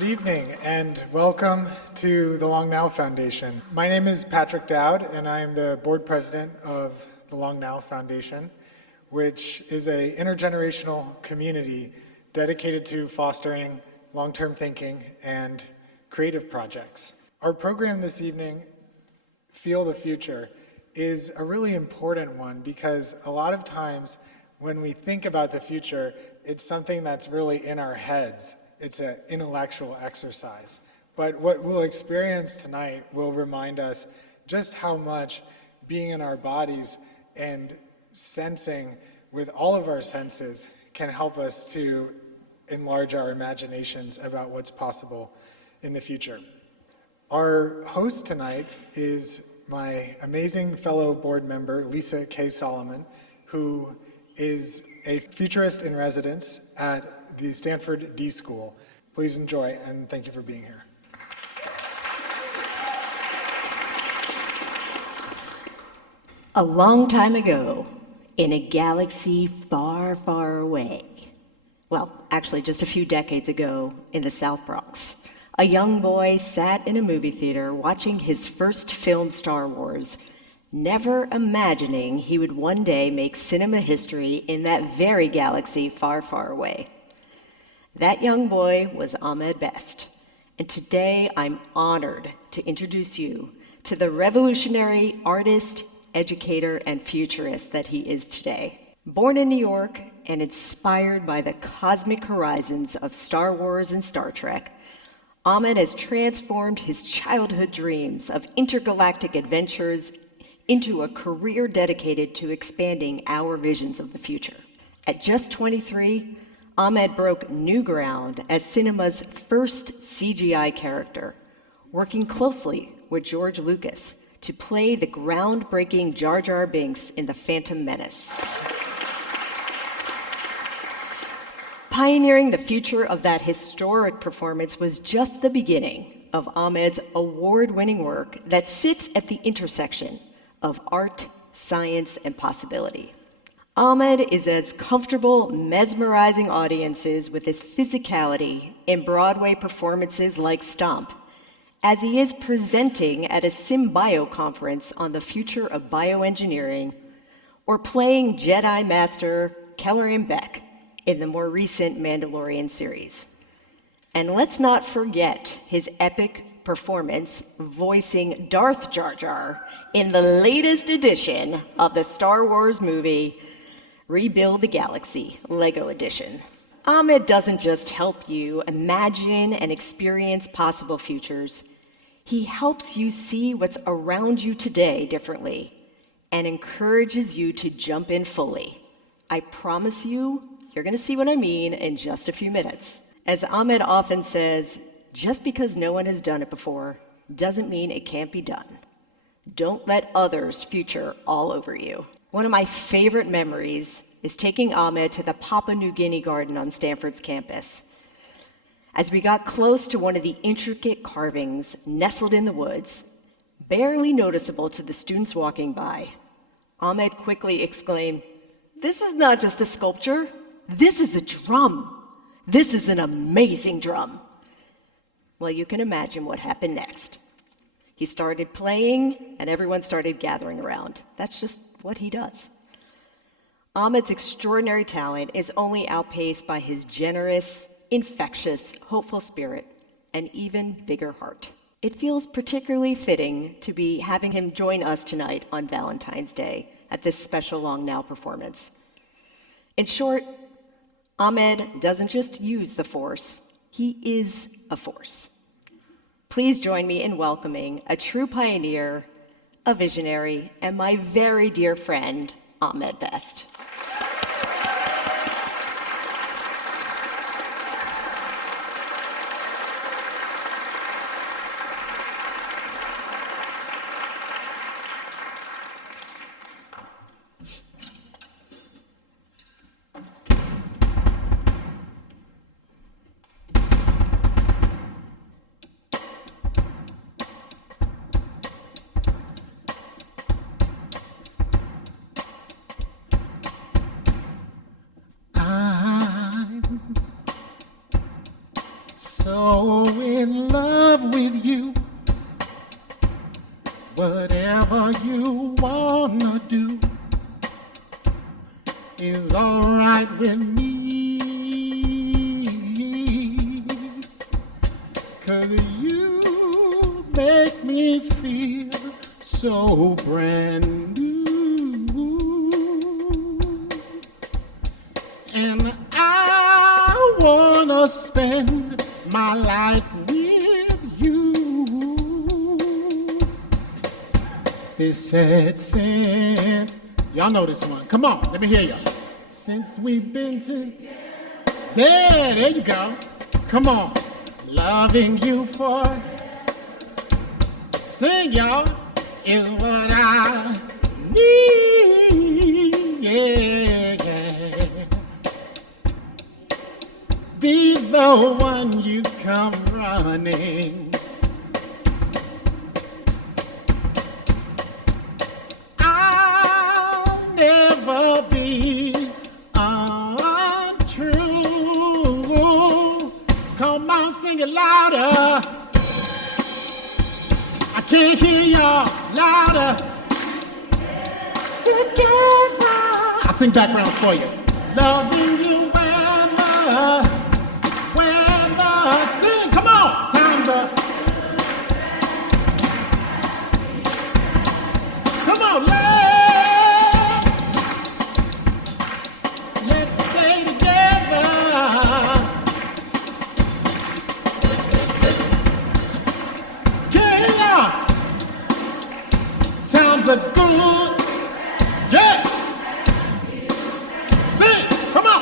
Good evening and welcome to the Long Now Foundation. My name is Patrick Dowd and I am the board president of the Long Now Foundation, which is an intergenerational community dedicated to fostering long-term thinking and creative projects. Our program this evening, Feel the Future, is a really important one because a lot of times when we think about the future, it's something that's really in our heads. It's an intellectual exercise. But what we'll experience tonight will remind us just how much being in our bodies and sensing with all of our senses can help us to enlarge our imaginations about what's possible in the future. Our host tonight is my amazing fellow board member, Lisa K. Solomon, who is a futurist in residence at the Stanford D.School. Please enjoy, and thank you for being here. A long time ago, in a galaxy far, far away, well, actually just a few decades ago in the South Bronx, a young boy sat in a movie theater watching his first film, Star Wars, never imagining he would one day make cinema history in that very galaxy far, far away. That young boy was Ahmed Best, and today I'm honored to introduce you to the revolutionary artist, educator, and futurist that he is today. Born in New York and inspired by the cosmic horizons of Star Wars and Star Trek, Ahmed has transformed his childhood dreams of intergalactic adventures into a career dedicated to expanding our visions of the future. At just 23, Ahmed broke new ground as cinema's first CGI character, working closely with George Lucas to play the groundbreaking Jar-Jar Binks in the Phantom Menace. Pioneering the future of that historic performance was just the beginning of Ahmed's award-winning work that sits at the intersection of art, science, and possibility. Ahmed is as comfortable mesmerizing audiences with his physicality in Broadway performances like Stomp as he is presenting at a SimBio conference on the future of bioengineering or playing Jedi Master Kelleran Beck in the more recent Mandalorian series. And let's not forget his epic performance voicing Darth Jar Jar in the latest edition of the Star Wars movie, Rebuild the Galaxy, Lego Edition. Ahmed doesn't just help you imagine and experience possible futures. He helps you see what's around you today differently and encourages you to jump in fully. I promise you, you're going to see what I mean in just a few minutes. As Ahmed often says, just because no one has done it before doesn't mean it can't be done. Don't let others' future all over you. One of my favorite memories is taking Ahmed to the Papua New Guinea garden on Stanford's campus. As we got close to one of the intricate carvings nestled in the woods, barely noticeable to the students walking by, Ahmed quickly exclaimed, "This is not just a sculpture, this is a drum. This is an amazing drum." Well, you can imagine what happened next. He started playing, and everyone started gathering around. That's just what he does. Ahmed's extraordinary talent is only outpaced by his generous, infectious, hopeful spirit, and even bigger heart. It feels particularly fitting to be having him join us tonight on Valentine's Day at this special Long Now performance. In short, Ahmed doesn't just use the Force, he is a force. Please join me in welcoming a true pioneer, a visionary, and my very dear friend, Ahmed Best. so in love with you. Whatever you wanna do is alright with me. 'Cause you make me feel so brand new. And I wanna spend my life with you. They said since, y'all know this one. Come on, let me hear y'all. Since we've been together. There you go. Come on. Loving you for. Sing, y'all. Is what I need. Yeah. Be the one you come running. I'll never be untrue. Come on, sing it louder. I can't hear y'all louder. Together. I'll sing backgrounds for you. Loving you wherever. Sing, come on. Time's up. Come on, let's stay together. Yeah. Times are good. Yeah. Sing, come on.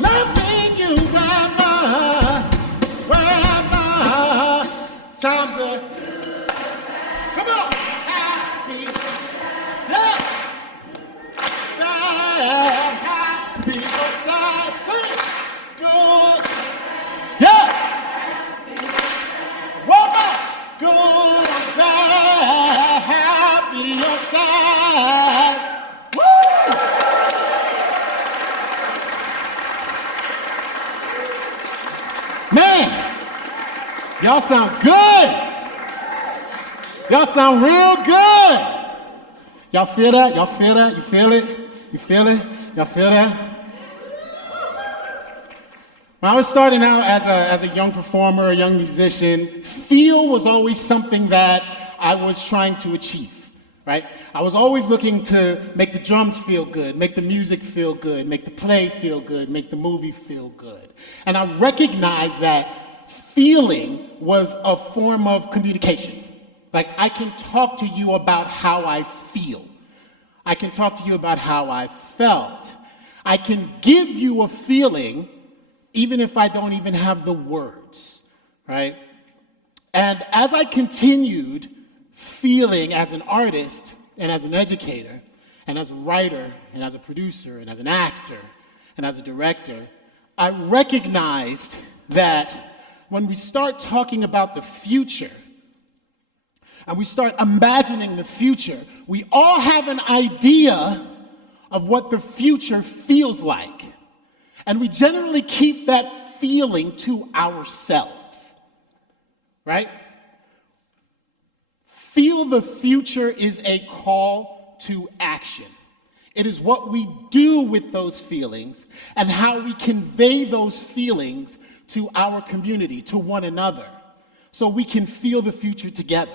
Loving you wherever times are. Come on, happy, yeah, happy or sad, sing, good, yeah, one more, good, bad, happy or sad, woo! Man, y'all sound good. Y'all sound real good. Y'all feel that? Y'all feel that? You feel it? You feel it? Y'all feel that? When I was starting out as a young performer, a young musician, feel was always something that I was trying to achieve, right? I was always looking to make the drums feel good, make the music feel good, make the play feel good, make the movie feel good. And I recognized that feeling was a form of communication. Like, I can talk to you about how I feel. I can talk to you about how I felt. I can give you a feeling even if I don't even have the words, right? And as I continued feeling as an artist and as an educator and as a writer and as a producer and as an actor and as a director, I recognized that when we start talking about the future and we start imagining the future, we all have an idea of what the future feels like. And we generally keep that feeling to ourselves, right? Feel the future is a call to action. It is what we do with those feelings and how we convey those feelings to our community, to one another, so we can feel the future together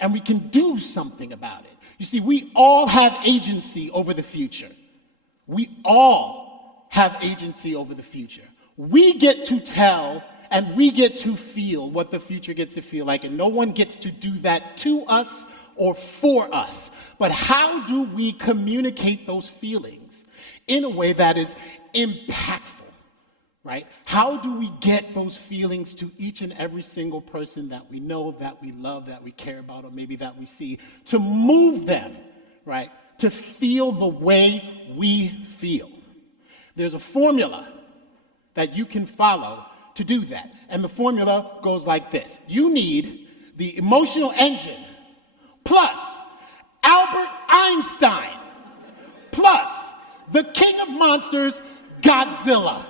and we can do something about it. You see, we all have agency over the future. We all have agency over the future. We get to tell and we get to feel what the future gets to feel like, and no one gets to do that to us or for us. But how do we communicate those feelings in a way that is impactful, right? How do we get those feelings to each and every single person that we know, that we love, that we care about, or maybe that we see, to move them, right? To feel the way we feel. There's a formula that you can follow to do that. And the formula goes like this. You need the emotional engine plus Albert Einstein the king of monsters, Godzilla.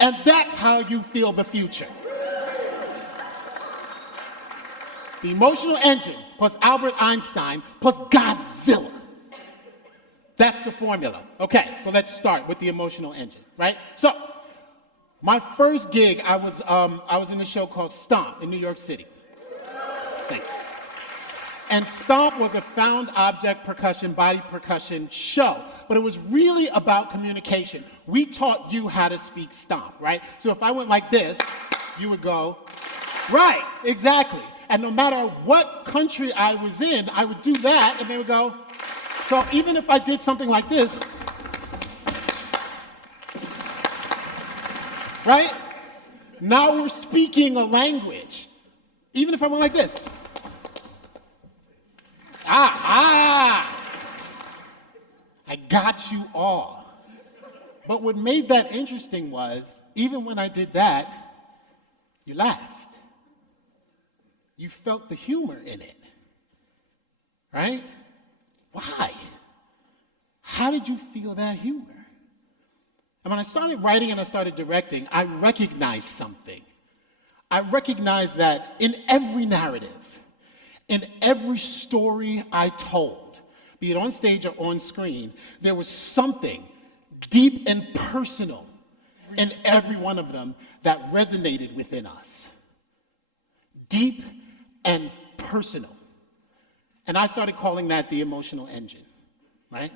And that's how you feel the future. The emotional engine plus Albert Einstein plus Godzilla. That's the formula. Okay, so let's start with the emotional engine, right? So, my first gig, I was in a show called Stomp in New York City. Thank you. And Stomp was a found object percussion, body percussion show, but it was really about communication. We taught you how to speak Stomp, right? So if I went like this, you would go, right, exactly. And no matter what country I was in, I would do that, and they would go. So even if I did something like this, right? Now we're speaking a language. Even if I went like this. I got you all. But what made that interesting was, even when I did that, you laughed. You felt the humor in it, right? Why? How did you feel that humor? And when I started writing and I started directing, I recognized something. I recognized that in every narrative, in every story I told, be it on stage or on screen, there was something deep and personal in every one of them that resonated within us. Deep and personal. And I started calling that the emotional engine, right?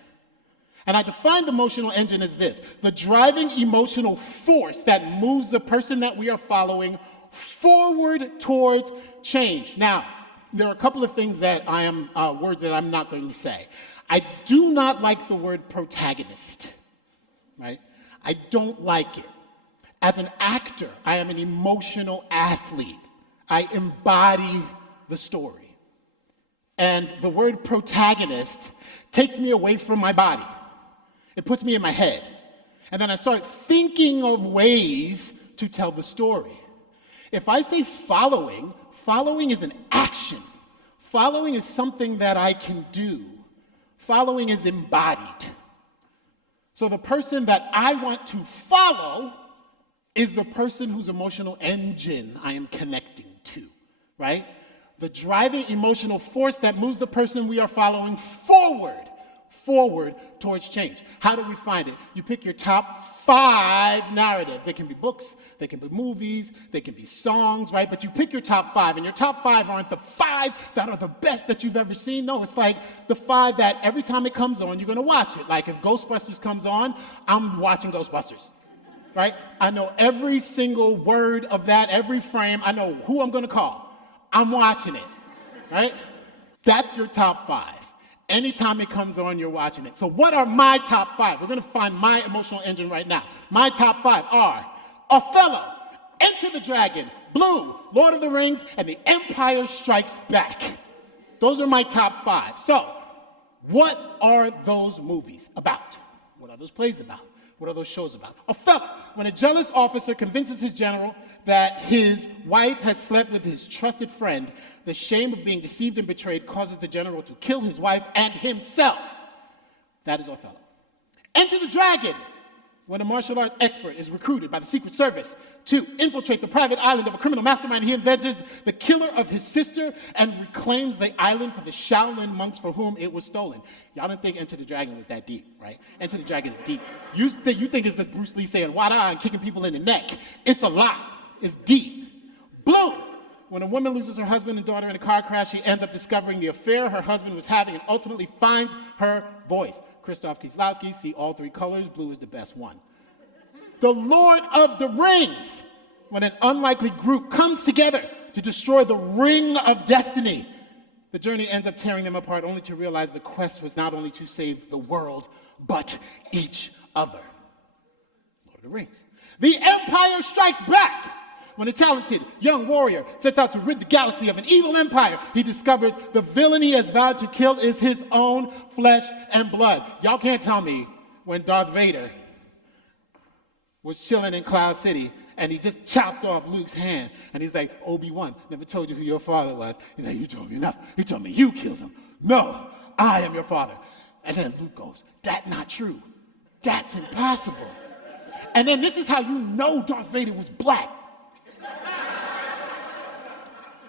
And I defined the emotional engine as this: the driving emotional force that moves the person that we are following forward towards change. Now, there are a couple of things that words that I'm not going to say. I do not like the word protagonist, right? I don't like it. As an actor, I am an emotional athlete. I embody the story. And the word protagonist takes me away from my body. It puts me in my head. And then I start thinking of ways to tell the story. If I say following, following is an action. Following is something that I can do. Following is embodied. So the person that I want to follow is the person whose emotional engine I am connecting to, right? The driving emotional force that moves the person we are following forward towards change. How do we find it? You pick your top 5 narratives. They can be books, they can be movies, they can be songs, right? But you pick your top 5, and your top 5 aren't the 5 that are the best that you've ever seen. No, it's like the 5 that every time it comes on, you're gonna watch it. Like if Ghostbusters comes on, I'm watching Ghostbusters, right? I know every single word of that, every frame. I know who I'm gonna call. I'm watching it, right? That's your top 5. Anytime it comes on, you're watching it. So what are my top 5? We're going to find my emotional engine right now. My top 5 are Othello, Enter the Dragon, Blue, Lord of the Rings, and The Empire Strikes Back. Those are my top 5. So what are those movies about? What are those plays about? What are those shows about? Othello, when a jealous officer convinces his general that his wife has slept with his trusted friend, the shame of being deceived and betrayed causes the general to kill his wife and himself. That is Othello. Enter the Dragon, when a martial arts expert is recruited by the Secret Service to infiltrate the private island of a criminal mastermind. He avenges the killer of his sister and reclaims the island for the Shaolin monks for whom it was stolen. Y'all didn't think Enter the Dragon was that deep, right? Enter the Dragon is deep. You think it's just Bruce Lee saying "wada" and kicking people in the neck. It's a lot. It's deep. Blue, when a woman loses her husband and daughter in a car crash, she ends up discovering the affair her husband was having and ultimately finds her voice. Krzysztof Kieslowski, see all 3 colors, blue is the best one. The Lord of the Rings, when an unlikely group comes together to destroy the Ring of Destiny. The journey ends up tearing them apart, only to realize the quest was not only to save the world, but each other. Lord of the Rings. The Empire Strikes Back. When a talented young warrior sets out to rid the galaxy of an evil empire, he discovers the villain he has vowed to kill is his own flesh and blood. Y'all can't tell me when Darth Vader was chilling in Cloud City and he just chopped off Luke's hand and he's like, Obi-Wan, never told you who your father was. He's like, you told me enough. You told me you killed him. No, I am your father. And then Luke goes, that not true. That's impossible. And then this is how you know Darth Vader was black.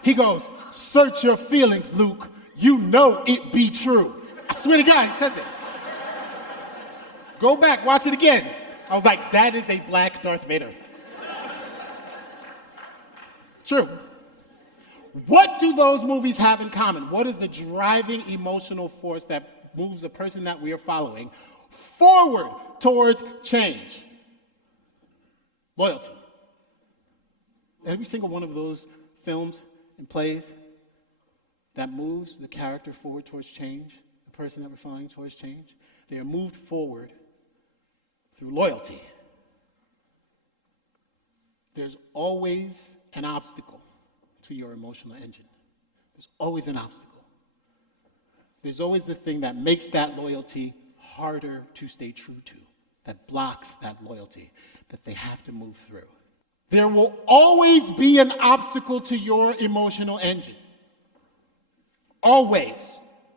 He goes, search your feelings, Luke. You know it be true. I swear to God, he says it. Go back, watch it again. I was like, that is a black Darth Vader. True. What do those movies have in common? What is the driving emotional force that moves the person that we are following forward towards change? Loyalty. Every single one of those films and plays that moves the character forward towards change, the person that we're following towards change, they are moved forward through loyalty. There's always an obstacle to your emotional engine. There's always an obstacle. There's always the thing that makes that loyalty harder to stay true to, that blocks that loyalty that they have to move through. There will always be an obstacle to your emotional engine. Always.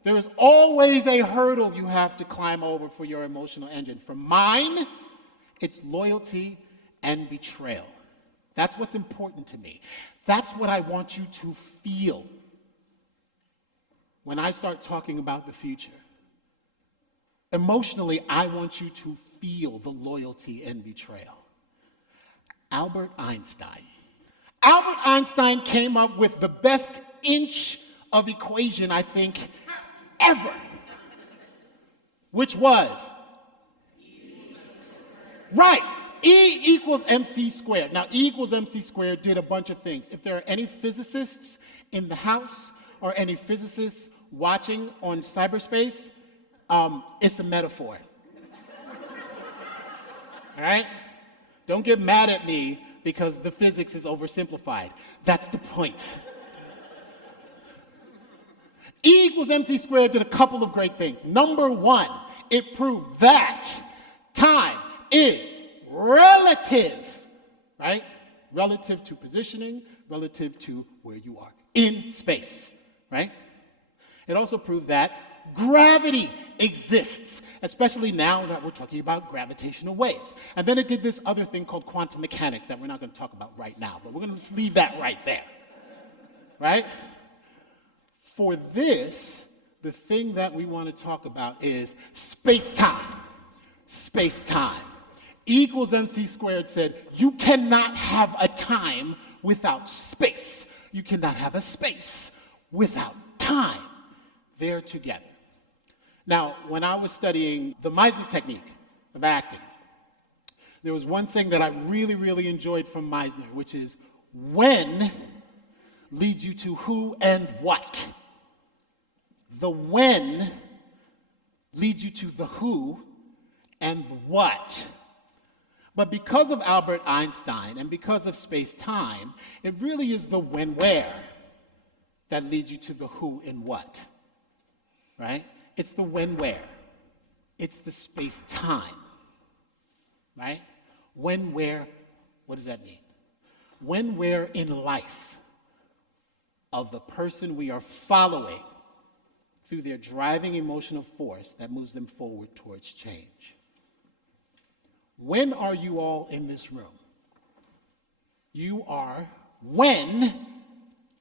There is always a hurdle you have to climb over for your emotional engine. For mine, it's loyalty and betrayal. That's what's important to me. That's what I want you to feel when I start talking about the future. Emotionally, I want you to feel the loyalty and betrayal. Albert Einstein. Albert Einstein came up with the best inch of equation, I think, ever, which was, right, E equals MC squared. Now, E equals MC squared did a bunch of things. If there are any physicists in the house or any physicists watching on cyberspace, it's a metaphor. All right? Don't get mad at me because the physics is oversimplified. That's the point. E equals MC squared did a couple of great things. Number one, it proved that time is relative, right? Relative to positioning, relative to where you are in space, right? It also proved that gravity exists, especially now that we're talking about gravitational waves. And then it did this other thing called quantum mechanics that we're not going to talk about right now, but we're going to just leave that right there, right? For this, the thing that we want to talk about is space-time. Space-time. E equals MC squared said, you cannot have a time without space. You cannot have a space without time. They're together. Now, when I was studying the Meisner technique of acting, there was one thing that I really, really enjoyed from Meisner, which is when leads you to who and what. The when leads you to the who and the what. But because of Albert Einstein and because of space-time, it really is the when-where that leads you to the who and what, right? It's the when-where. It's the space-time, right? When-where, what does that mean? When-where in life of the person we are following through their driving emotional force that moves them forward towards change. When are you all in this room? You are when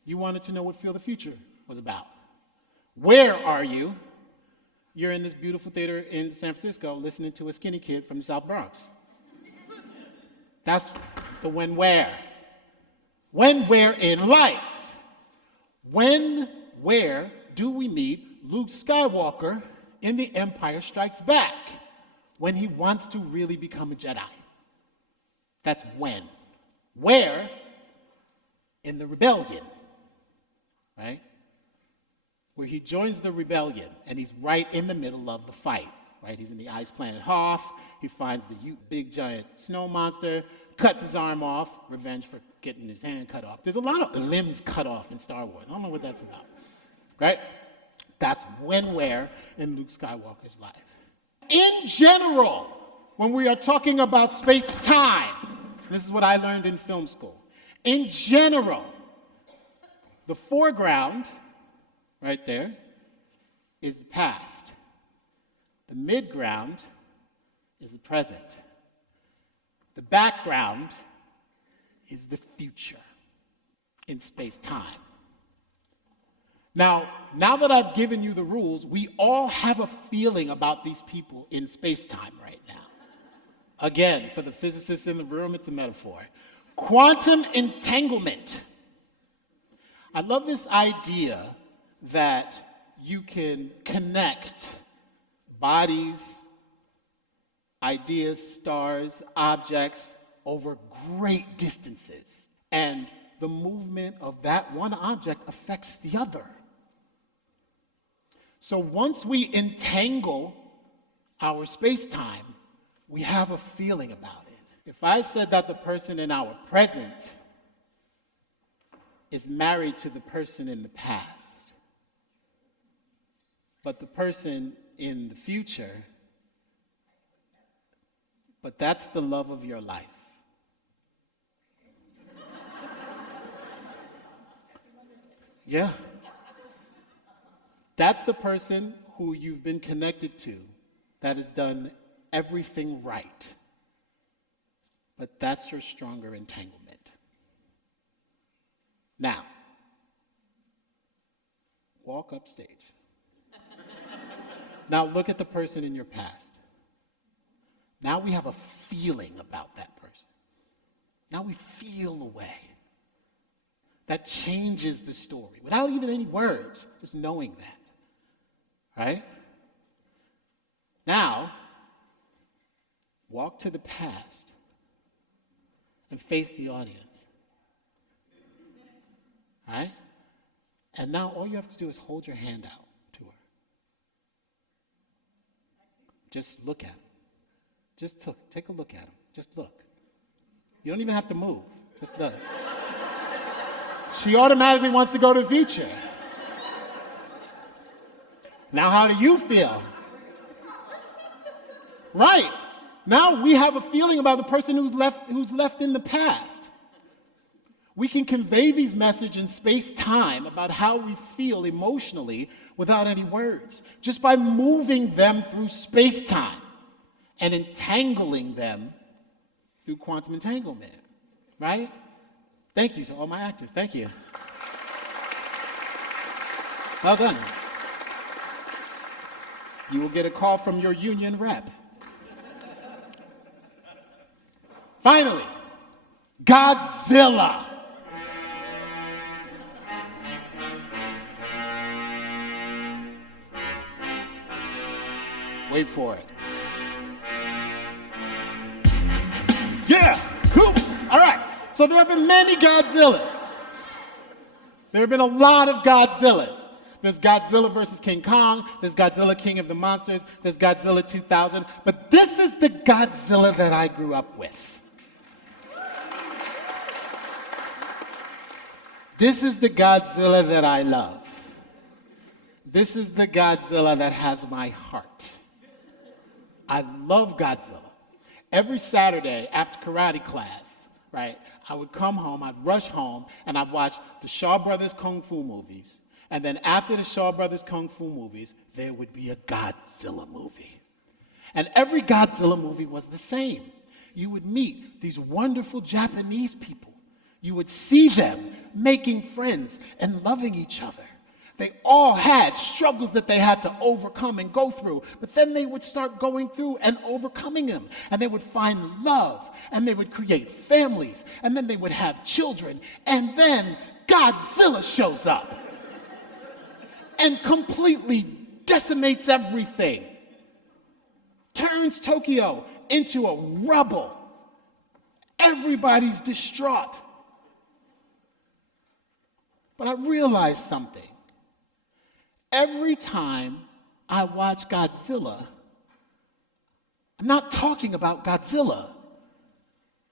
you wanted to know what Feel the Future was about. Where are you? You're in this beautiful theater in San Francisco listening to a skinny kid from the South Bronx. That's the when-where. When-where in life. When, where do we meet Luke Skywalker in The Empire Strikes Back? When he wants to really become a Jedi. That's when. Where? In the rebellion, right? Where he joins the rebellion, and he's right in the middle of the fight, right? He's in the ice planet Hoth. He finds the big giant snow monster, cuts his arm off, revenge for getting his hand cut off. There's a lot of limbs cut off in Star Wars. I don't know what that's about, right? That's when, where in Luke Skywalker's life. In general, when we are talking about space-time, this is what I learned in film school. In general, the foreground, right there, is the past. The midground is the present. The background is the future in space-time. Now that I've given you the rules, we all have a feeling about these people in space-time right now. Again, for the physicists in the room, it's a metaphor. Quantum entanglement. I love this idea that you can connect bodies, ideas, stars, objects over great distances. And the movement of that one object affects the other. So once we entangle our space-time, we have a feeling about it. If I said that the person in our present is married to the person in the past, but the person in the future, but that's the love of your life. Yeah. That's the person who you've been connected to that has done everything right. But that's your stronger entanglement. Now, walk upstage. Now look at the person in your past. Now we have a feeling about that person. Now we feel a way. That changes the story without even any words, just knowing that, right? Now, walk to the past and face the audience, right? And now all you have to do is hold your hand out to her. Just look at him. Just take a look at him. Just look. You don't even have to move. Just look. She automatically wants to go to the future. Now, how do you feel? Right. Now we have a feeling about the person who's left in the past. We can convey these messages in space-time about how we feel emotionally without any words, just by moving them through space-time and entangling them through quantum entanglement, right? Thank you to all my actors. Thank you. Well done. You will get a call from your union rep. Finally, Godzilla. Wait for it. Yeah, cool. All right. So there have been many Godzillas. There have been a lot of Godzillas. There's Godzilla versus King Kong. There's Godzilla King of the Monsters. There's Godzilla 2000. But this is the Godzilla that I grew up with. This is the Godzilla that I love. This is the Godzilla that has my heart. I love Godzilla. Every Saturday after karate class, right, I would come home, I'd rush home, and I'd watch the Shaw Brothers Kung Fu movies. And then after the Shaw Brothers Kung Fu movies, there would be a Godzilla movie. And every Godzilla movie was the same. You would meet these wonderful Japanese people. You would see them making friends and loving each other. They all had struggles that they had to overcome and go through, but then they would start going through and overcoming them, and they would find love, and they would create families, and then they would have children, and then Godzilla shows up and completely decimates everything, turns Tokyo into a rubble. Everybody's distraught. But I realized something. Every time I watch Godzilla, I'm not talking about Godzilla.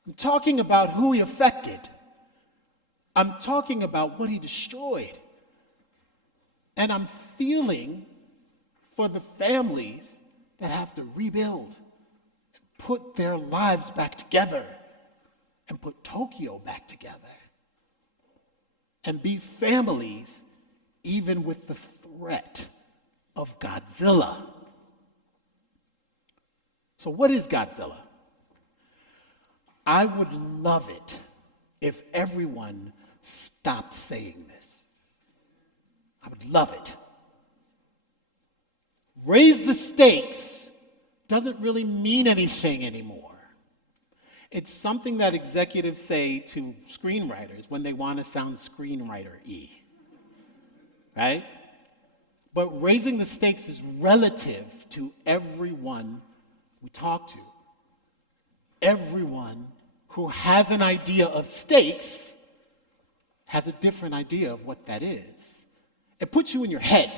I'm talking about who he affected. I'm talking about what he destroyed. And I'm feeling for the families that have to rebuild and put their lives back together and put Tokyo back together and be families even with the threat of Godzilla. So what is Godzilla? I would love it if everyone stopped saying this. I would love it. Raise the stakes doesn't really mean anything anymore. It's something that executives say to screenwriters when they want to sound screenwriter-y, right? But raising the stakes is relative to everyone we talk to. Everyone who has an idea of stakes has a different idea of what that is. It puts you in your head.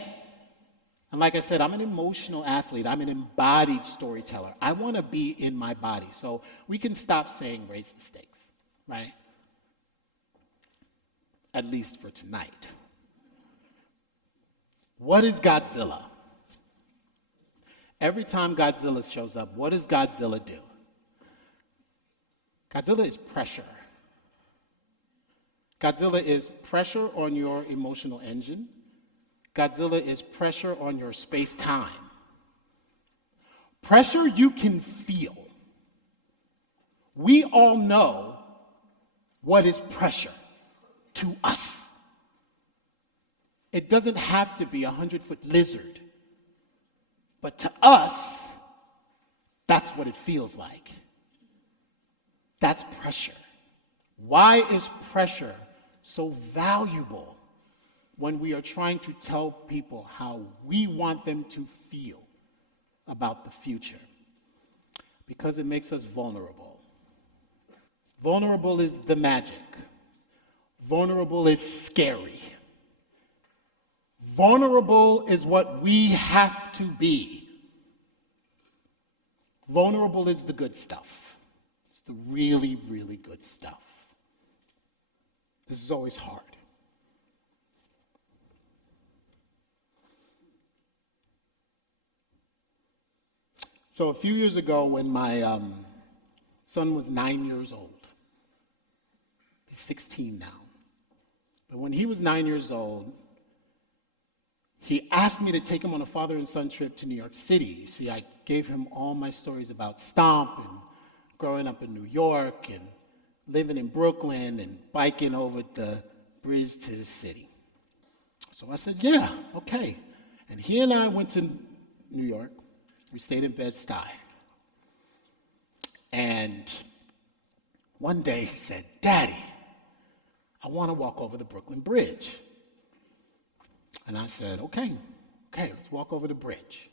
And like I said, I'm an emotional athlete. I'm an embodied storyteller. I want to be in my body. So we can stop saying raise the stakes, right? At least for tonight. What is Godzilla? Every time Godzilla shows up, what does Godzilla do? Godzilla is pressure. Godzilla is pressure on your emotional engine. Godzilla is pressure on your space-time. Pressure you can feel. We all know what is pressure to us. It doesn't have to be a 100-foot lizard. But to us, that's what it feels like. That's pressure. Why is pressure so valuable when we are trying to tell people how we want them to feel about the future? Because it makes us vulnerable. Vulnerable is the magic. Vulnerable is scary. Vulnerable is what we have to be. Vulnerable is the good stuff. It's the really, really good stuff. This is always hard. So a few years ago when my son was 9 years old, he's 16 now, but when he was 9 years old, he asked me to take him on a father and son trip to New York City. See, I gave him all my stories about Stomp and growing up in New York and living in Brooklyn and biking over the bridge to the city. So I said, yeah, okay. And he and I went to New York. We stayed in Bed-Stuy. And one day he said, Daddy, I want to walk over the Brooklyn Bridge. And I said, okay, let's walk over the bridge.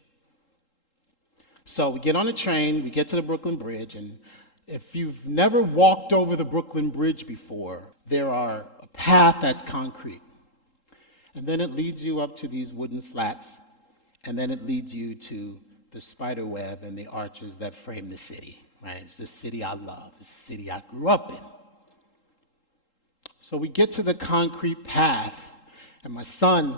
So we get on the train, we get to the Brooklyn Bridge, and if you've never walked over the Brooklyn Bridge before, there are a path that's concrete. And then it leads you up to these wooden slats, and then it leads you to the spider web and the arches that frame the city, right? It's the city I love, the city I grew up in. So we get to the concrete path, and my son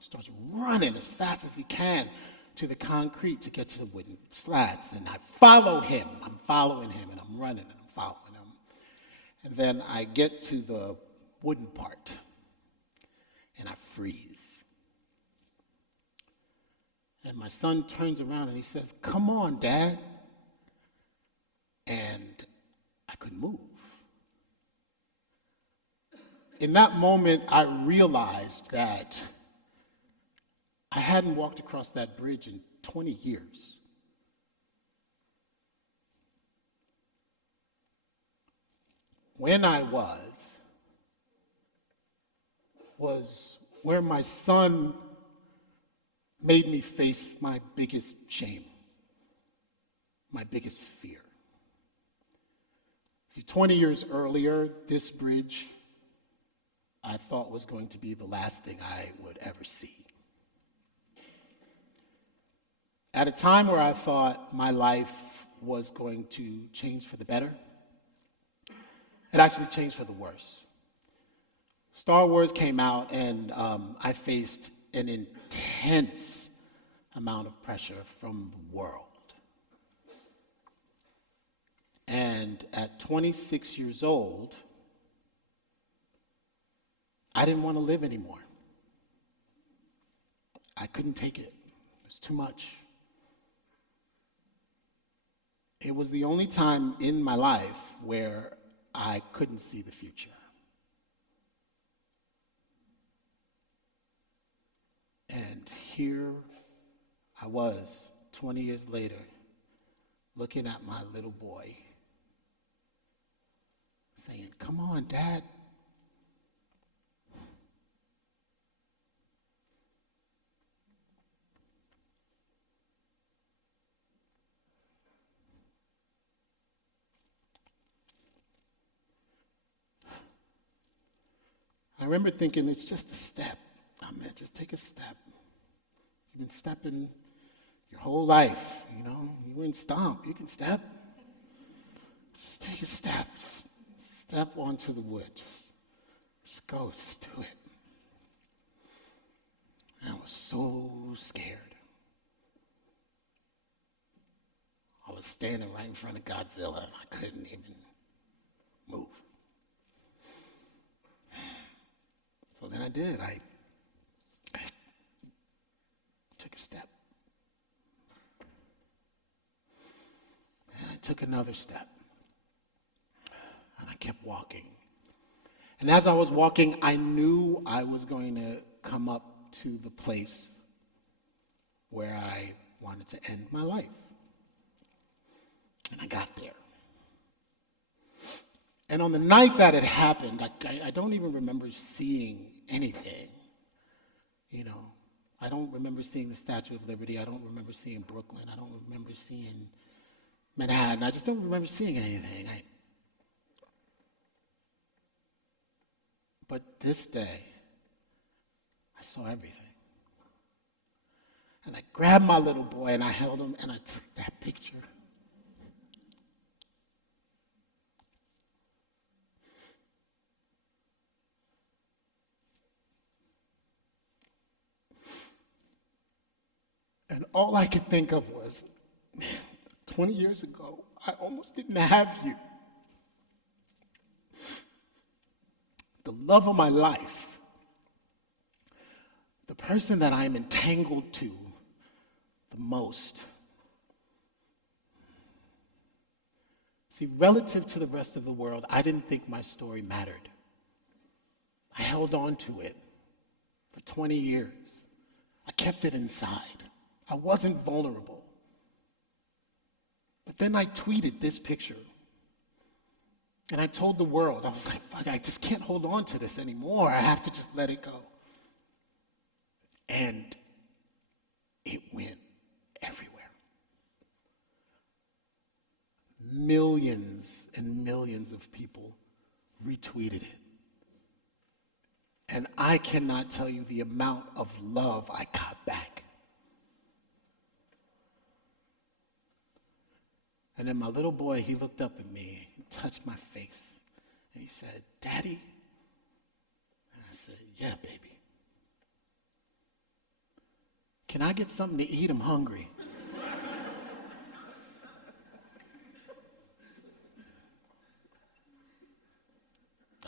starts running as fast as he can to the concrete to get to the wooden slats. And I follow him. I'm following him, and I'm running, and I'm following him. And then I get to the wooden part, and I freeze. And my son turns around, and he says, come on, Dad. And I couldn't move. In that moment, I realized that I hadn't walked across that bridge in 20 years. When I was where my son made me face my biggest shame, my biggest fear. See, 20 years earlier, this bridge I thought was going to be the last thing I would ever see. At a time where I thought my life was going to change for the better, it actually changed for the worse. Star Wars came out, and I faced an intense amount of pressure from the world. And at 26 years old, I didn't want to live anymore. I couldn't take it. It was too much. it was the only time in my life where I couldn't see the future. And here I was, 20 years later, looking at my little boy, saying, "Come on, Dad." I remember thinking, it's just a step. Ahmed, just take a step. You've been stepping your whole life, you know. You were in Stomp, you can step. Just take a step. Just step onto the wood. Just go, just do it. And I was so scared. I was standing right in front of Godzilla and I couldn't even move. So then I did. I took a step. And I took another step. And I kept walking. And as I was walking, I knew I was going to come up to the place where I wanted to end my life. And I got there. And on the night that it happened, I don't even remember seeing anything. You know, I don't remember seeing the Statue of Liberty. I don't remember seeing Brooklyn. I don't remember seeing Manhattan. I just don't remember seeing anything. But this day, I saw everything. And I grabbed my little boy and I held him and I took that picture. And all I could think of was, 20 years ago, I almost didn't have you. The love of my life, the person that I'm entangled to the most. See, relative to the rest of the world, I didn't think my story mattered. I held on to it for 20 years. I kept it inside. I wasn't vulnerable. But then I tweeted this picture. And I told the world, I was like, fuck, I just can't hold on to this anymore. I have to just let it go. And it went everywhere. Millions and millions of people retweeted it. And I cannot tell you the amount of love I got back. And then my little boy, he looked up at me and touched my face. And he said, "Daddy?" And I said, "Yeah, baby. Can I get something to eat? I'm hungry."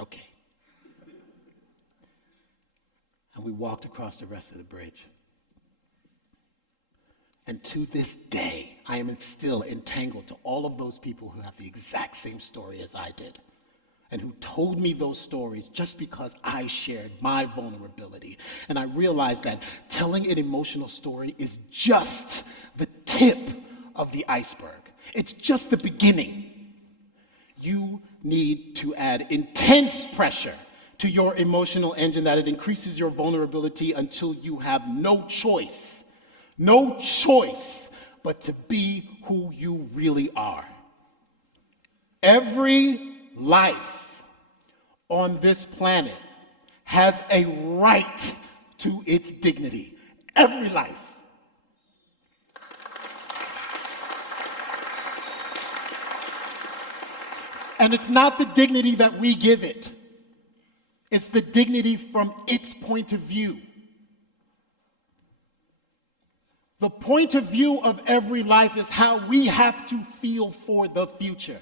Okay. And we walked across the rest of the bridge. And to this day, I am still entangled to all of those people who have the exact same story as I did, and who told me those stories just because I shared my vulnerability. And I realized that telling an emotional story is just the tip of the iceberg. It's just the beginning. You need to add intense pressure to your emotional engine that it increases your vulnerability until you have no choice but to be who you really are. Every life on this planet has a right to its dignity. Every life. And it's not the dignity that we give it. It's the dignity from its point of view. The point of view of every life is how we have to feel for the future.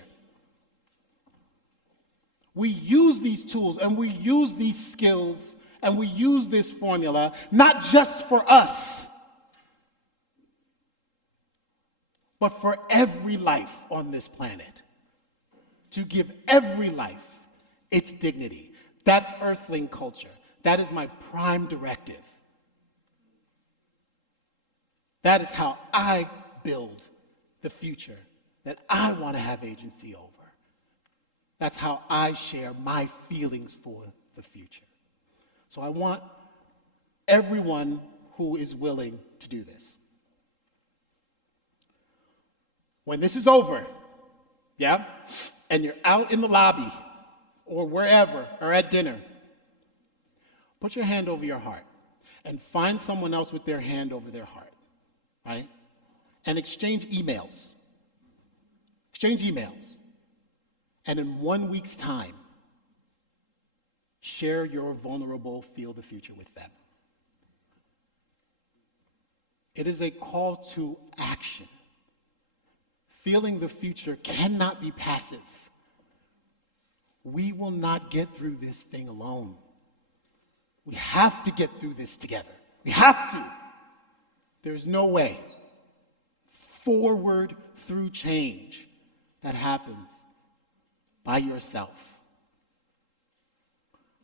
We use these tools and we use these skills and we use this formula not just for us, but for every life on this planet, to give every life its dignity. That's Earthling culture. That is my prime directive. That is how I build the future that I want to have agency over. That's how I share my feelings for the future. So I want everyone who is willing to do this. When this is over, yeah, and you're out in the lobby or wherever or at dinner, put your hand over your heart and find someone else with their hand over their heart, right? And exchange emails. Exchange emails. And in 1 week's time, share your vulnerable feel the future with them. It is a call to action. Feeling the future cannot be passive. We will not get through this thing alone. We have to get through this together. We have to. There's no way forward through change that happens by yourself.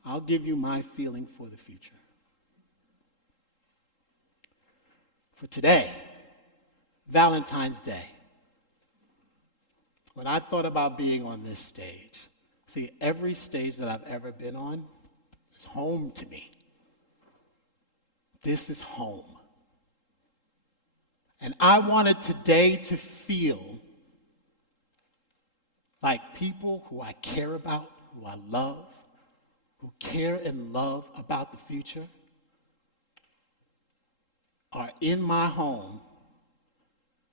I'll give you my feeling for the future. For today, Valentine's Day, when I thought about being on this stage, see, every stage that I've ever been on is home to me. This is home. And I wanted today to feel like people who I care about, who I love, who care and love about the future, are in my home,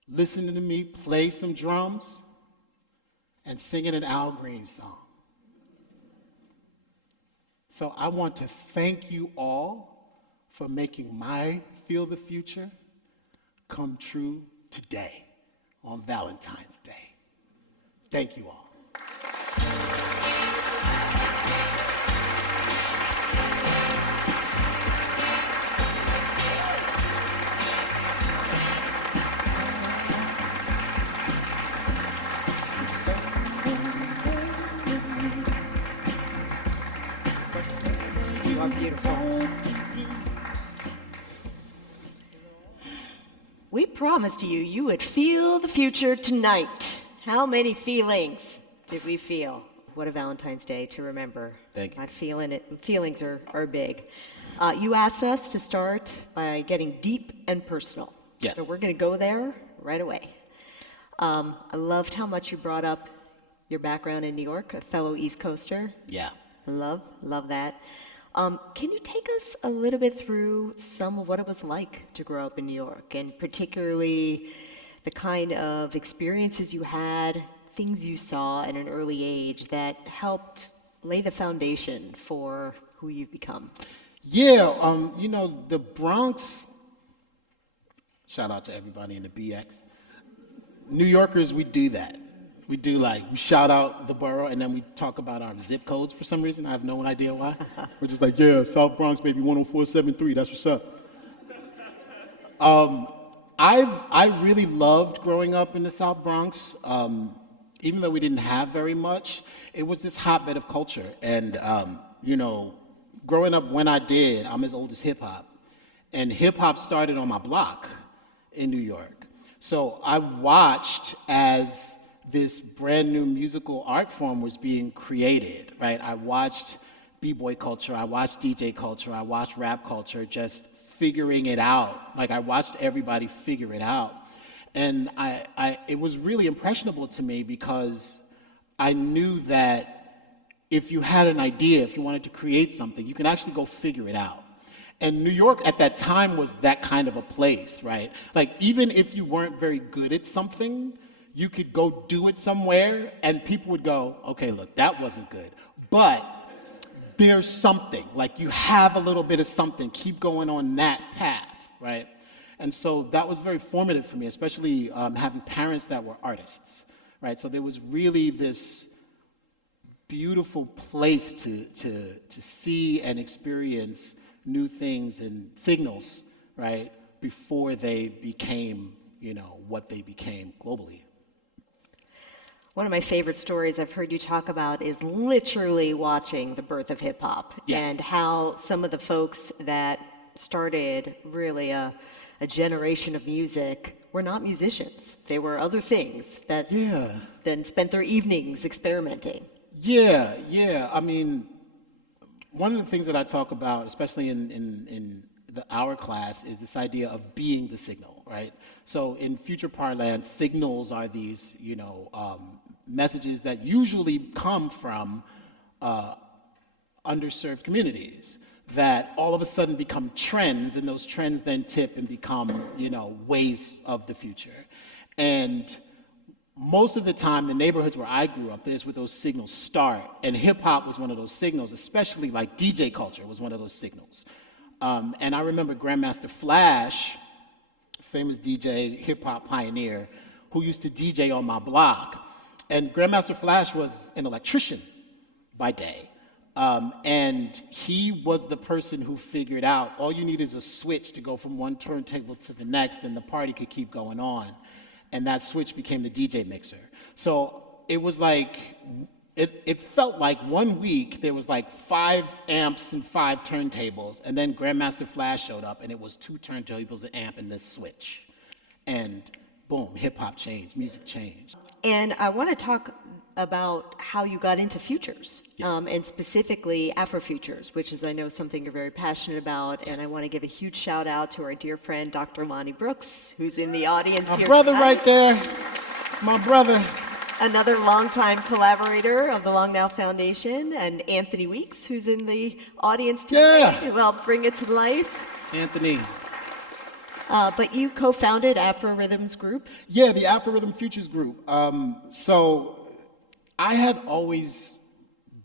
listening to me play some drums and singing an Al Green song. So I want to thank you all for making my Feel the Future come true today on Valentine's Day. Thank you all. You are beautiful. We promised you you would feel the future tonight. How many feelings did we feel? What a Valentine's Day to remember. Thank you. My feelings are big. You asked us to start by getting deep and personal. Yes. So we're going to go there right away. I loved how much you brought up your background in New York, a fellow East Coaster. Yeah. Love that. Can you take us a little bit through some of what it was like to grow up in New York, and particularly the kind of experiences you had, things you saw at an early age that helped lay the foundation for who you've become? Yeah, the Bronx, shout out to everybody in the BX. New Yorkers, we do that. We shout out the borough, and then we talk about our zip codes for some reason. I have no idea why. We're just like, yeah, South Bronx, baby, 10473, that's what's up. I really loved growing up in the South Bronx. Even though we didn't have very much, it was this hotbed of culture. And, growing up when I did, I'm as old as hip hop. And hip hop started on my block in New York. So I watched as this brand new musical art form was being created, right? I watched b-boy culture, I watched DJ culture, I watched rap culture, just figuring it out. Like I watched everybody figure it out. And it was really impressionable to me because I knew that if you had an idea, if you wanted to create something, you can actually go figure it out. And New York at that time was that kind of a place, right? Like even if you weren't very good at something, you could go do it somewhere and people would go, okay, look, that wasn't good. But there's something, like you have a little bit of something, keep going on that path, right? And so that was very formative for me, especially having parents that were artists, right? So there was really this beautiful place to see and experience new things and signals, right, before they became what they became globally. One of my favorite stories I've heard you talk about is literally watching the birth of hip hop and how some of the folks that started really a generation of music were not musicians. They were other things that then spent their evenings experimenting. Yeah. I mean, one of the things that I talk about, especially in our class, is this idea of being the signal, right? So in future parlance, signals are these, messages that usually come from underserved communities that all of a sudden become trends, and those trends then tip and become, ways of the future. And most of the time, the neighborhoods where I grew up, there's where those signals start. And hip hop was one of those signals, especially like DJ culture was one of those signals. And I remember Grandmaster Flash, famous DJ, hip hop pioneer, who used to DJ on my block. And Grandmaster Flash was an electrician by day. And he was the person who figured out all you need is a switch to go from one turntable to the next, and the party could keep going on. And that switch became the DJ mixer. So it was like, it felt like 1 week there was like 5 amps and 5 turntables, and then Grandmaster Flash showed up, and it was 2 turntables, an amp, and this switch. And boom, hip hop changed, music changed. And I want to talk about how you got into futures, and specifically Afrofutures, which is, I know, something you're very passionate about. And I want to give a huge shout out to our dear friend, Dr. Lonnie Brooks, who's in the audience here. My brother right there, my brother. Another longtime collaborator of the Long Now Foundation, and Anthony Weeks, who's in the audience today. Yeah. Well, bring it to life. Anthony. But you co-founded AfroRithms Group. Yeah, the AfroRithms Futures Group. So I had always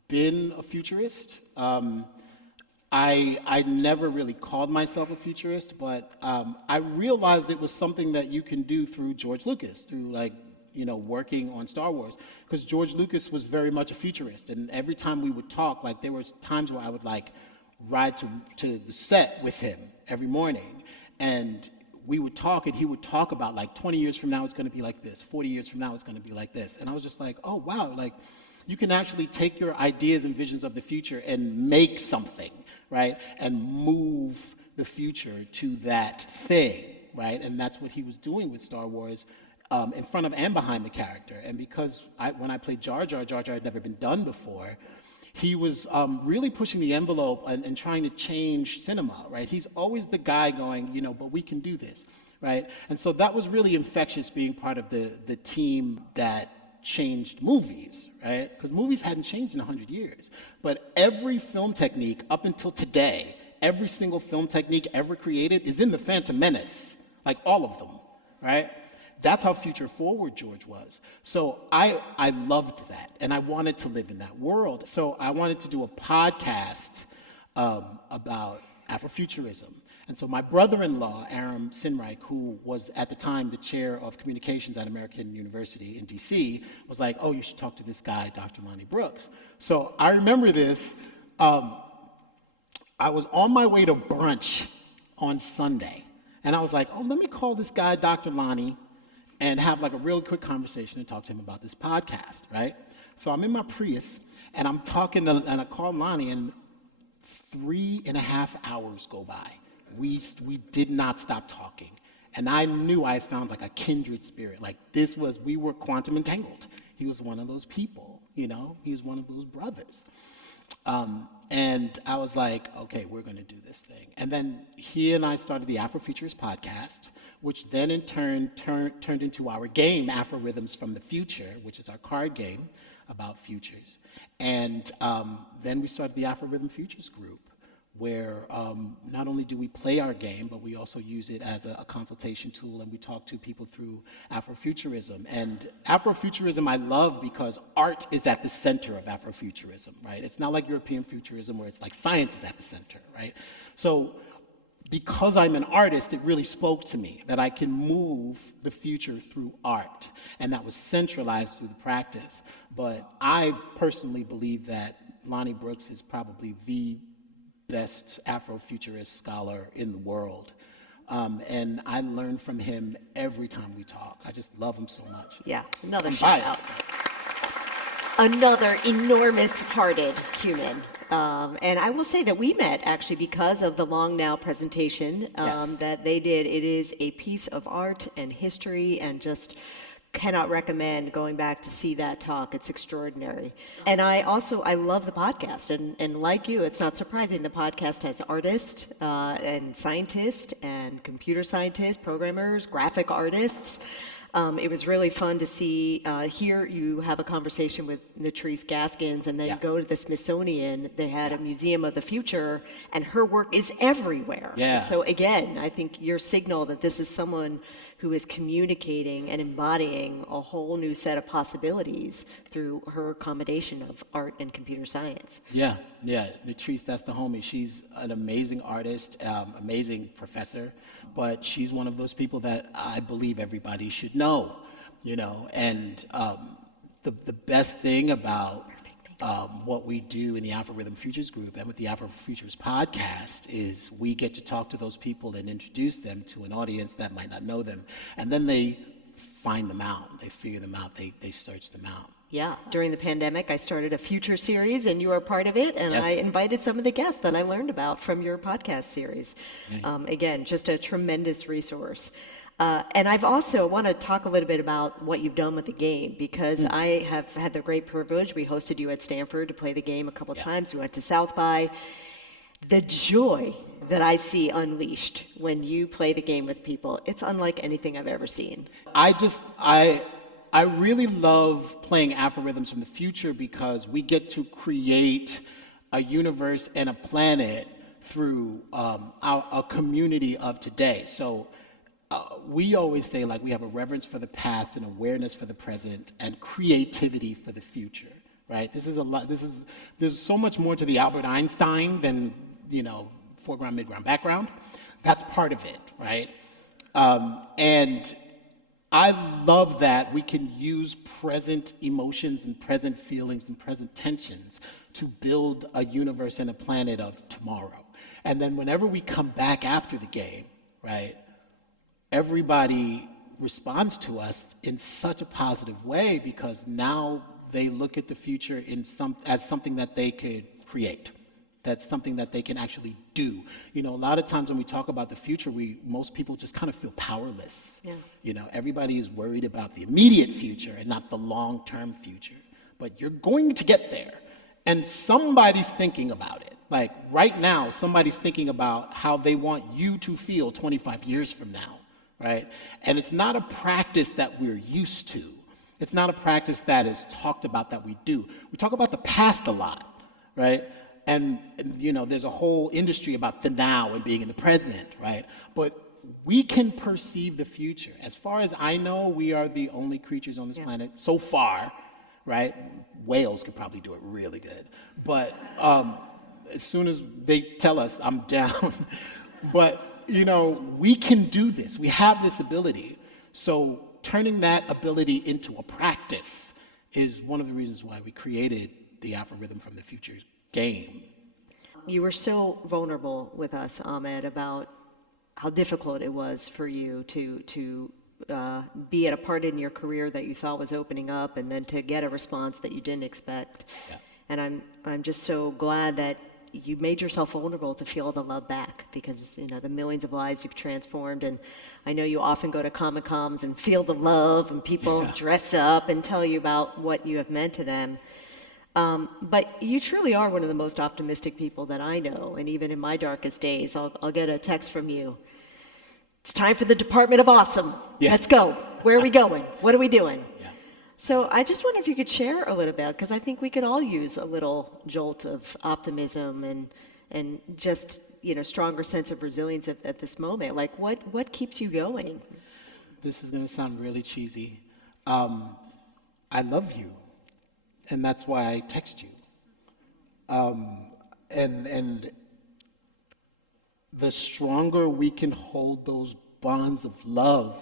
been a futurist. I never really called myself a futurist, but I realized it was something that you can do through George Lucas, through working on Star Wars, because George Lucas was very much a futurist. And every time we would talk, there were times where I would ride to the set with him every morning, and we would talk, and he would talk about 20 years from now it's going to be like this, 40 years from now it's going to be like this. And I was just like, oh wow, you can actually take your ideas and visions of the future and make something, right? And move the future to that thing, right? And that's what he was doing with Star Wars, in front of and behind the character. And because when I played Jar-Jar had never been done before, he was really pushing the envelope and trying to change cinema, right? He's always the guy going, but we can do this, right? And so that was really infectious, being part of the team that changed movies, right? Because movies hadn't changed in 100 years. But every film technique up until today, every single film technique ever created is in the Phantom Menace, all of them, right? That's how future forward George was. So I loved that, and I wanted to live in that world. So I wanted to do a podcast about Afrofuturism. And so my brother-in-law, Aram Sinreich, who was at the time the chair of communications at American University in D.C., was like, oh, you should talk to this guy, Dr. Lonnie Brooks. So I remember this. I was on my way to brunch on Sunday, and I was like, oh, let me call this guy, Dr. Lonnie, and have a real quick conversation and talk to him about this podcast, right? So I'm in my Prius, and I'm talking and I call Lonnie, and 3.5 hours go by. We did not stop talking. And I knew I found a kindred spirit. We were quantum entangled. He was one of those people, he was one of those brothers. And I was like, okay, we're going to do this thing. And then he and I started the Afrofuturist podcast, which then in turn turned into our game, AfroRithms from the Future, which is our card game about futures. And then we started the AfroRithms Futures Group, where not only do we play our game, but we also use it as a consultation tool, and we talk to people through Afrofuturism. And Afrofuturism I love because art is at the center of Afrofuturism, right? It's not like European futurism where it's science is at the center, right? So because I'm an artist, it really spoke to me that I can move the future through art, and that was centralized through the practice. But I personally believe that Lonnie Brooks is probably the best Afrofuturist scholar in the world. And I learn from him every time we talk. I just love him so much. Yeah, another I'm shout biased. out. Another enormous-hearted human. And I will say that we met actually because of the Long Now presentation Yes. that they did. It is a piece of art and history, and just cannot recommend going back to see that talk. It's extraordinary. And I love the podcast. And like you, it's not surprising. The podcast has artists and scientists and computer scientists, programmers, graphic artists. It was really fun to see, here you have a conversation with Latrice Gaskins, and then Yeah. go to the Smithsonian. They had a Museum of the Future, and her work is everywhere. Yeah. And so again, I think your signal that this is someone who is communicating and embodying a whole new set of possibilities through her combination of art and computer science. Yeah, Latrice, that's the homie. She's an amazing artist, amazing professor, but she's one of those people that I believe everybody should know, and the best thing about what we do in the AfroRithms Futures Group and with the Afrofuturist podcast is we get to talk to those people and introduce them to an audience that might not know them, and then they find them out, they figure them out, they search them out. Yeah, during the pandemic, I started a future series, and you are part of it, and Yes. I invited some of the guests that I learned about from your podcast series. Again, just a tremendous resource. And I want to talk a little bit about what you've done with the game, because I have had the great privilege. We hosted you at Stanford to play the game a couple times. We went to South by. The joy that I see unleashed when you play the game with people, it's unlike anything I've ever seen. I really love playing AfroRithms from the future because we get to create a universe and a planet through a community of today. So we always say, like, we have a reverence for the past, an awareness for the present, and creativity for the future, right? There's so much more to the Albert Einstein than, foreground, midground, background. That's part of it, right? And I love that we can use present emotions and present feelings and present tensions to build a universe and a planet of tomorrow. And then whenever we come back after the game, right, everybody responds to us in such a positive way because now they look at the future as something that they could create. That's something that they can actually do. A lot of times when we talk about the future, most people just kind of feel powerless. Yeah. Everybody is worried about the immediate future and not the long-term future. But you're going to get there. And somebody's thinking about it. Like right now, somebody's thinking about how they want you to feel 25 years from now, right? And it's not a practice that we're used to. It's not a practice that is talked about that we do. We talk about the past a lot, right? And there's a whole industry about the now and being in the present, right? But we can perceive the future. As far as I know, we are the only creatures on this planet so far, right? Whales could probably do it really good. But as soon as they tell us, I'm down. But, we can do this. We have this ability. So turning that ability into a practice is one of the reasons why we created the AfroRhythm from the Future game. You were so vulnerable with us, Ahmed, about how difficult it was for you to be at a part in your career that you thought was opening up, and then to get a response that you didn't expect. Yeah. And I'm just so glad that you made yourself vulnerable to feel the love back, because the millions of lives you've transformed. And I know you often go to Comic-Cons and feel the love, and people dress up and tell you about what you have meant to them. But you truly are one of the most optimistic people that I know, and even in my darkest days, I'll get a text from you. It's time for the Department of Awesome. Yeah. Let's go. Where are we going? What are we doing? Yeah. So I just wonder if you could share a little bit, because I think we could all use a little jolt of optimism and just stronger sense of resilience at this moment. Like what keeps you going? This is going to sound really cheesy. I love you. And that's why I text you. And the stronger we can hold those bonds of love,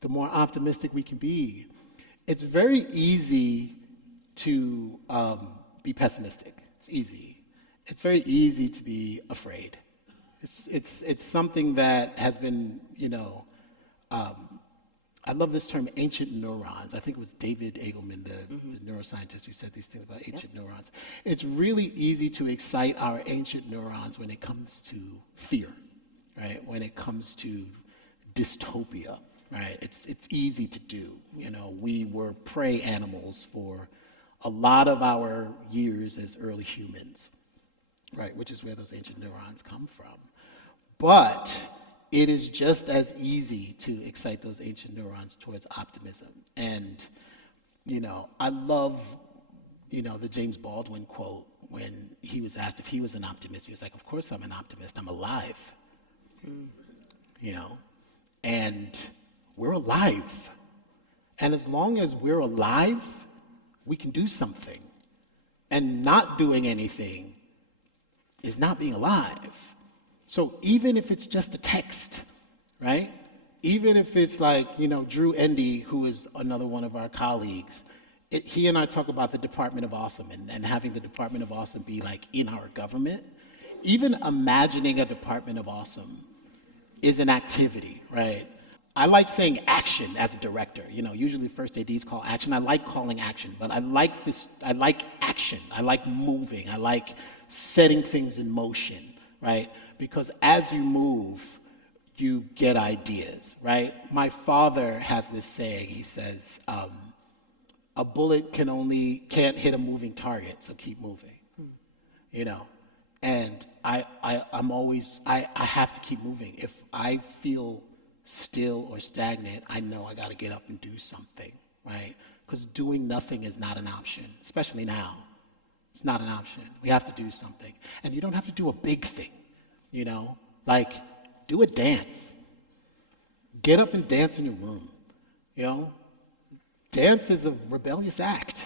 the more optimistic we can be. It's very easy to be pessimistic. It's easy. It's very easy to be afraid. It's something that has been, I love this term, ancient neurons. I think it was David Eagleman, the neuroscientist, who said these things about ancient neurons. It's really easy to excite our ancient neurons when it comes to fear, right? When it comes to dystopia, right? It's easy to do. We were prey animals for a lot of our years as early humans, right? Which is where those ancient neurons come from. But it is just as easy to excite those ancient neurons towards optimism. And, I love, the James Baldwin quote when he was asked if he was an optimist. He was like, of course I'm an optimist, I'm alive. And we're alive. And as long as we're alive, we can do something. And not doing anything is not being alive. So even if it's just a text, right? Even if it's like, Drew Endy, who is another one of our colleagues, he and I talk about the Department of Awesome and having the Department of Awesome be like in our government. Even imagining a Department of Awesome is an activity, right? I like saying action as a director. Usually first ADs call action. I like calling action, but I like action. I like moving. I like setting things in motion, right? Because as you move, you get ideas, right? My father has this saying. He says, a bullet can't hit a moving target, so keep moving, And I'm always, I have to keep moving. If I feel still or stagnant, I know I got to get up and do something, right? Because doing nothing is not an option, especially now. It's not an option. We have to do something. And you don't have to do a big thing. Like do a dance. Get up and dance in your room. Dance is a rebellious act.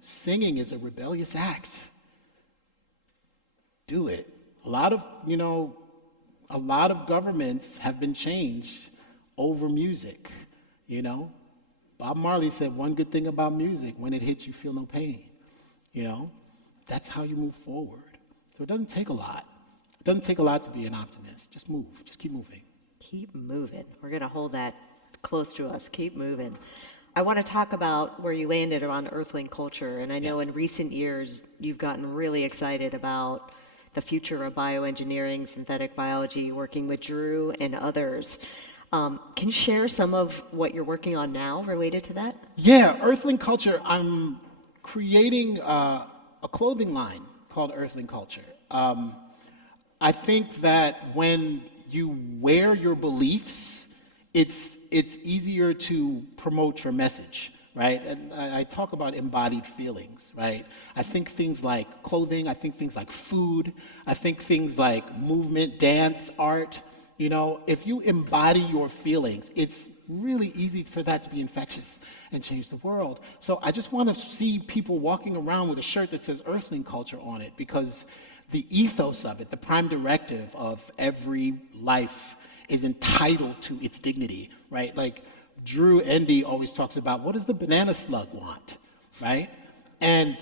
Singing is a rebellious act. Do it. A lot of governments have been changed over music. Bob Marley said one good thing about music: when it hits, you feel no pain. That's how you move forward. So it doesn't take a lot. It doesn't take a lot to be an optimist. Just move. Just keep moving. Keep moving. We're going to hold that close to us. Keep moving. I want to talk about where you landed around earthling culture. And I know in recent years, you've gotten really excited about the future of bioengineering, synthetic biology, working with Drew and others. Can you share some of what you're working on now related to that? Yeah, earthling culture. I'm creating a clothing line called Earthling Culture. I think that when you wear your beliefs, it's easier to promote your message, right? And I talk about embodied feelings, right? I think things like clothing, I think things like food, I think things like movement, dance, art. If you embody your feelings, it's really easy for that to be infectious and change the world. So I just want to see people walking around with a shirt that says Earthling Culture on it, because the ethos of it, the prime directive of every life, is entitled to its dignity, right? Like Drew Endy always talks about, what does the banana slug want, right? And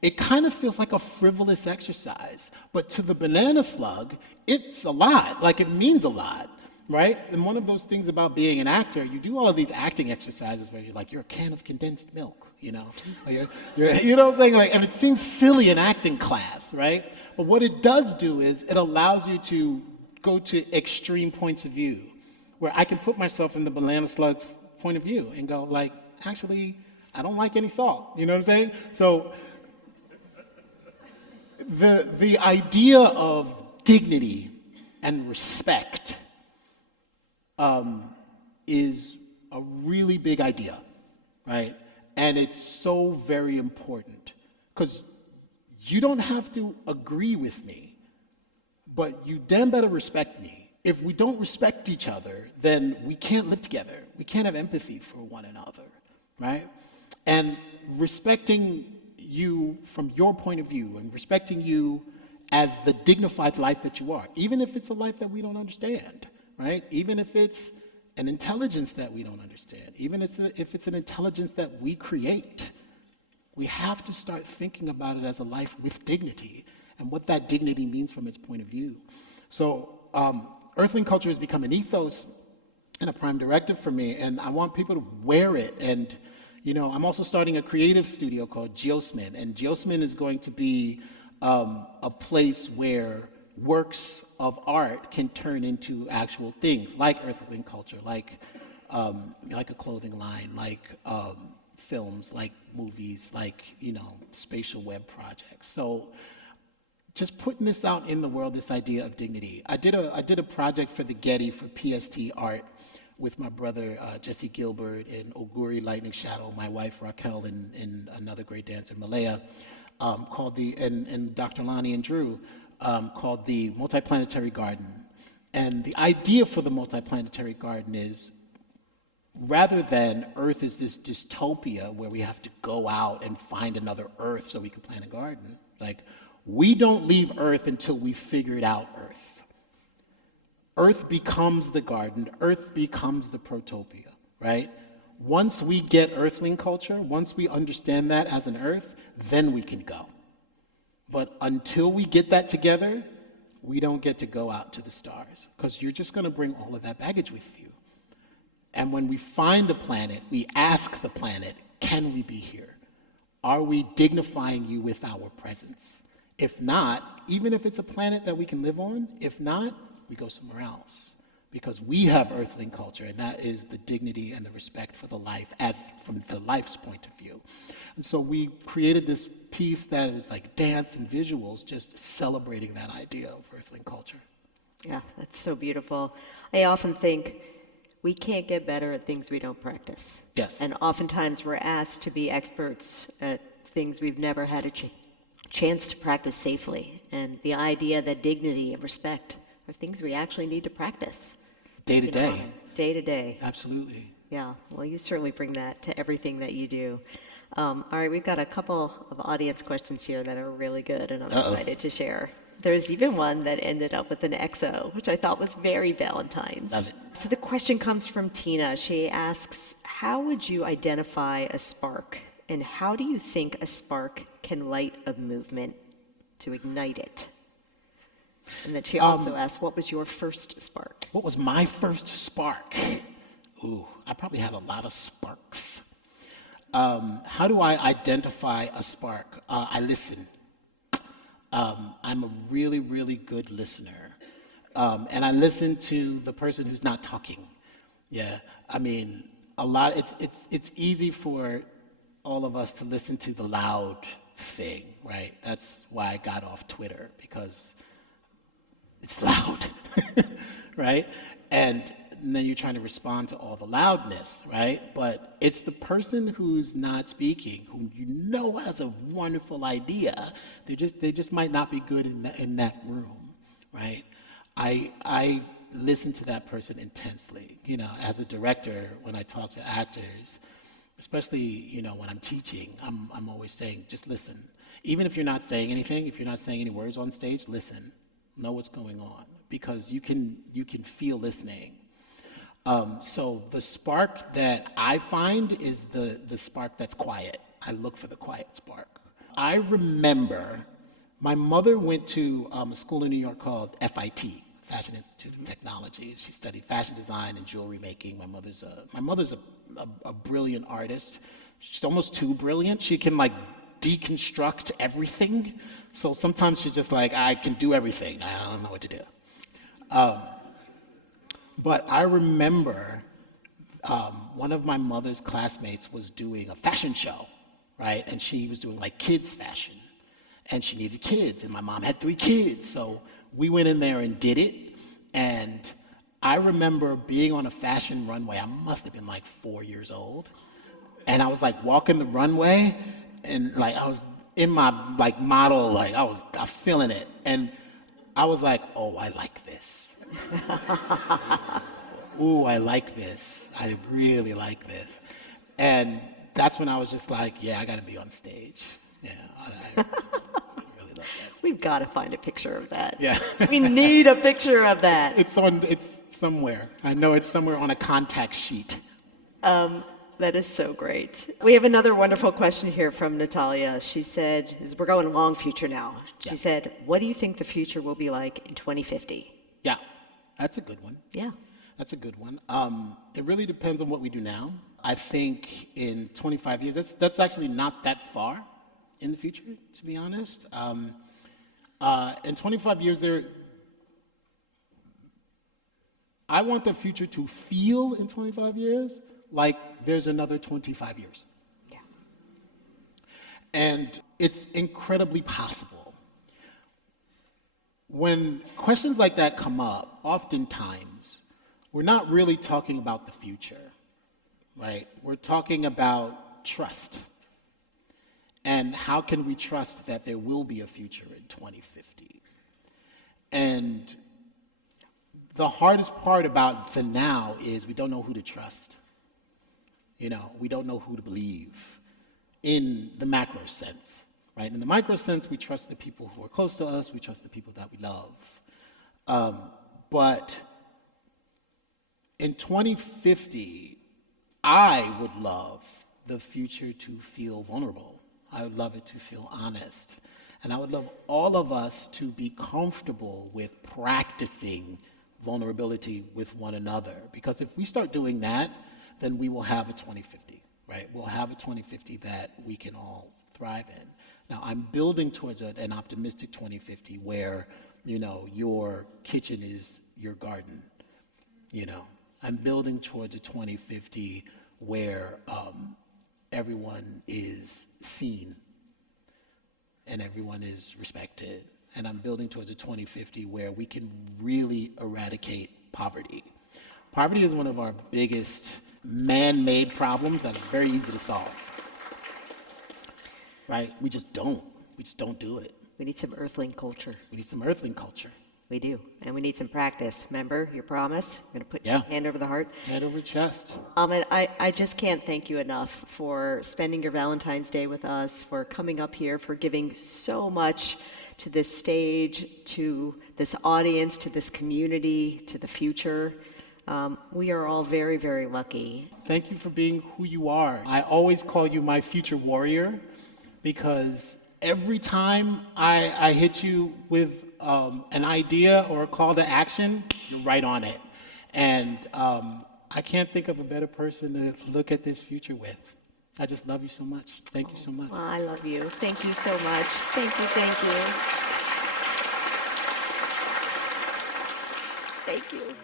it kind of feels like a frivolous exercise, but to the banana slug, it's a lot, like it means a lot, right? And one of those things about being an actor, you do all of these acting exercises where you're a can of condensed milk, Like you know what I'm saying? And it seems silly in acting class, right? But what it does do is it allows you to go to extreme points of view, where I can put myself in the banana slug's point of view and go actually, I don't like any salt, you know what I'm saying? So the idea of dignity and respect is a really big idea, right? And it's so very important, because you don't have to agree with me, but you damn better respect me. If we don't respect each other, then we can't live together. We can't have empathy for one another, right? And respecting you from your point of view and respecting you as the dignified life that you are, even if it's a life that we don't understand, right? Even if it's an intelligence that we don't understand, even if it's an intelligence that we create, we have to start thinking about it as a life with dignity and what that dignity means from its point of view. So earthling culture has become an ethos and a prime directive for me, and I want people to wear it. And I'm also starting a creative studio called Geosmin, and Geosmin is going to be a place where works of art can turn into actual things, like earthling culture, like a clothing line, like films, like movies, like spatial web projects. So just putting this out in the world, this idea of dignity. I did a project for the Getty for PST Art with my brother Jesse Gilbert and Oguri Lightning Shadow, my wife Raquel, and another great dancer Malaya, and Dr. Lonnie and Drew, called the Multiplanetary Garden. And the idea for the Multiplanetary Garden is, rather than Earth is this dystopia where we have to go out and find another Earth so we can plant a garden, like, we don't leave Earth until we figured out Earth. Earth becomes the garden, Earth becomes the protopia, right? Once we get earthling culture, once we understand that as an Earth, then we can go. But until we get that together, we don't get to go out to the stars, because you're just going to bring all of that baggage with you. And when we find a planet, we ask the planet, can we be here? Are we dignifying you with our presence? If not, even if it's a planet that we can live on, if not, we go somewhere else. Because we have earthling culture, and that is the dignity and the respect for the life, as from the life's point of view. And so we created this piece that was like dance and visuals, just celebrating that idea of earthling culture. Yeah, that's so beautiful. I often think we can't get better at things we don't practice. Yes. And oftentimes we're asked to be experts at things we've never had a chance to practice safely. And the idea that dignity and respect are things we actually need to practice. Day to day. Day to day. Absolutely. Yeah, well, you certainly bring that to everything that you do. All right, we've got a couple of audience questions here that are really good, and I'm excited to share. There's even one that ended up with an XO, which I thought was very Valentine's. Love it. So the question comes from Tina. She asks, how would you identify a spark, and how do you think a spark can light a movement to ignite it? And then she also asked, what was your first spark? What was my first spark? Ooh, I probably had a lot of sparks. How do I identify a spark? I listen. I'm a really, really good listener. And I listen to the person who's not talking. Yeah, I mean, it's easy for all of us to listen to the loud thing, right? That's why I got off Twitter, because it's loud, right? And then you're trying to respond to all the loudness, right? But it's the person who's not speaking, who has a wonderful idea. They just might not be good in that room, right? I listen to that person intensely. As a director, when I talk to actors, especially when I'm teaching, I'm always saying, just listen. Even if you're not saying anything, if you're not saying any words on stage, listen. Know what's going on, because you can feel listening. So the spark that I find is the spark that's quiet. I look for the quiet spark. I remember my mother went to a school in New York called FIT, Fashion Institute of Technology. She studied fashion design and jewelry making. My mother's a brilliant artist. She's almost too brilliant. She can deconstruct everything. So sometimes she's just like, I can do everything. I don't know what to do. But I remember one of my mother's classmates was doing a fashion show, right? And she was doing kids fashion. And she needed kids, and my mom had 3 kids. So we went in there and did it. And I remember being on a fashion runway. I must have been 4 years old. And I was walking the runway, and I was in my model, I was feeling it. And I was like, oh, I like this. Ooh, I like this. I really like this. And that's when I was just yeah, I got to be on stage. Yeah, I really love this. We've got to find a picture of that. Yeah. We need a picture of that. It's somewhere. I know it's somewhere on a contact sheet. That is so great. We have another wonderful question here from Natalia. She said, we're going long future now. She said, what do you think the future will be like in 2050? Yeah, that's a good one. Yeah. That's a good one. It really depends on what we do now. I think in 25 years, that's actually not that far in the future, to be honest. In 25 years, I want the future to feel in 25 years like there's another 25 years. Yeah. And it's incredibly possible. When questions like that come up, oftentimes, we're not really talking about the future, right? We're talking about trust. And how can we trust that there will be a future in 2050? And the hardest part about the now is we don't know who to trust. We don't know who to believe in the macro sense, right? In the micro sense, we trust the people who are close to us, we trust the people that we love. But in 2050, I would love the future to feel vulnerable. I would love it to feel honest. And I would love all of us to be comfortable with practicing vulnerability with one another. Because if we start doing that, then we will have a 2050, right? We'll have a 2050 that we can all thrive in. Now, I'm building towards an optimistic 2050 where, your kitchen is your garden. I'm building towards a 2050 where everyone is seen and everyone is respected. And I'm building towards a 2050 where we can really eradicate poverty. Poverty is one of our biggest man-made problems that is very easy to solve. Right? We just don't do it. We need some earthling culture. We need some earthling culture. We do. And we need some practice. Remember your promise? I'm going to put your hand over the heart. Hand over chest. Ahmed, I just can't thank you enough for spending your Valentine's Day with us, for coming up here, for giving so much to this stage, to this audience, to this community, to the future. We are all very, very lucky. Thank you for being who you are. I always call you my future warrior because every time I hit you with an idea or a call to action, you're right on it. And I can't think of a better person to look at this future with. I just love you so much. Thank you so much. Well, I love you. Thank you so much. Thank you, thank you. Thank you.